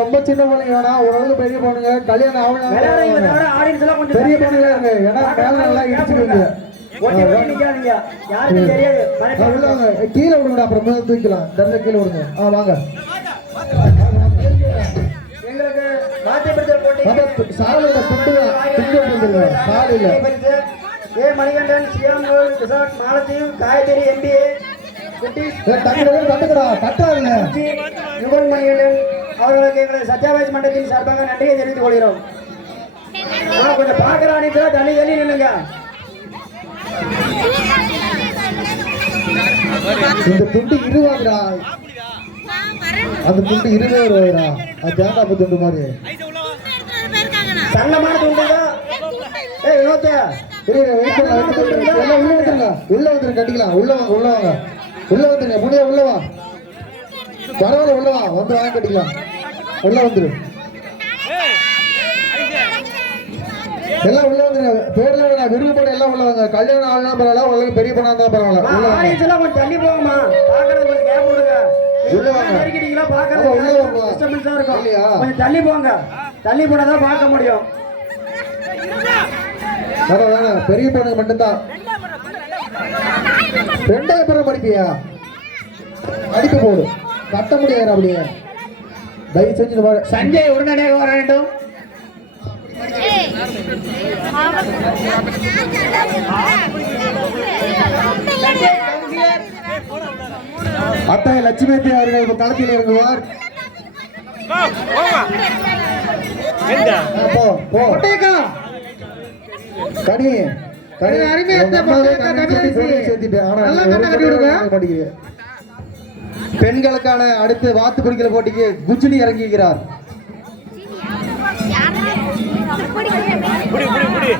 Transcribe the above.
ரொம்ப சின்ன பிள்ளைங்க வேணாம் ஓரளவுக்கு பெரிய பொண்ணுங்க. கல்யாணம் ஆகணும் பெரிய பொண்ணுங்க இருங்க. ஏன்னா மேல நல்லா கீழே விடுங்கடா. அப்புறம் மேல தூக்கலாம் கீழே விடுங்க. ஆ வாங்க. மணிகண்டன் மாலத்தீவு காய்கறி எம்பிஏ குச்சி, யுவன் மணிகண்டன். அவர்களுக்கு எங்களை சத்யாபாஜ் மண்டலத்தின் சார்பாக நன்றியை தெரிவித்துக் கொள்கிறோம். கொஞ்சம் பாக்குற அனைத்து தண்ணி தள்ளி நின்னுங்க இந்த துண்டு இருவாங்கடா அந்த துண்டு இருபது ரூபாய்டா அது தேங்காய் பூ துண்டு மாதிரி. சன்னமான துண்டுதா ஏய் வினோத்தே. இரு, உள்ள வந்துருங்க உள்ள வந்துருங்க. கட்டிக்கலாம். உள்ள வாங்க உள்ள வாங்க. உள்ள வந்துருங்க முடியா உள்ள வா. பரவாயில்ல உள்ள வா. வந்து வாங்க கட்டிக்கலாம். உள்ள வந்துரு. எல்லாம் உள்ள வந்துருங்க பேர்ல வேணாம் விரும்பு போட எல்லாம் உள்ள வாங்க. கல்யாணம் ஆகலாம் பரவாயில்ல உங்களுக்கு பெரிய பணம் தான் பரவாயில்ல. உள்ள வாங்க. கொஞ்சம் தள்ளி போங்கம்மா. பாக்குறது கொஞ்சம் கேப் விடுங்க உள்ள வாங்க. நெருக்கிட்டீங்களா? பாக்குறது உள்ள வாங்க. டிஸ்டர்பன்ஸா இருக்கும். இல்லையா? கொஞ்சம் தள்ளி போங்க. தள்ளி போனாதான் பார்க்க முடியும். வேணாம் வேணாம் பெரிய பொண்ணுங்க மட்டும்தான். ரெண்டாயிரம் பேரை படிப்பியா அடிப்பு போடு. கட்ட முடியாது அப்படியே. தயவு செஞ்சு. சஞ்சய் உடனடியாக வர வேண்டும். அத்தை லட்சுமி அத்தை அவர்கள் இப்ப களத்தில் இறங்குவார். கனி கனி. அருமையா உங்க அத்தை, பெண்களுக்கான அடுத்து வாத்து பிடிக்கிற போட்டிக்கு குஜினி இறங்குகிறார். புடி புடி புடி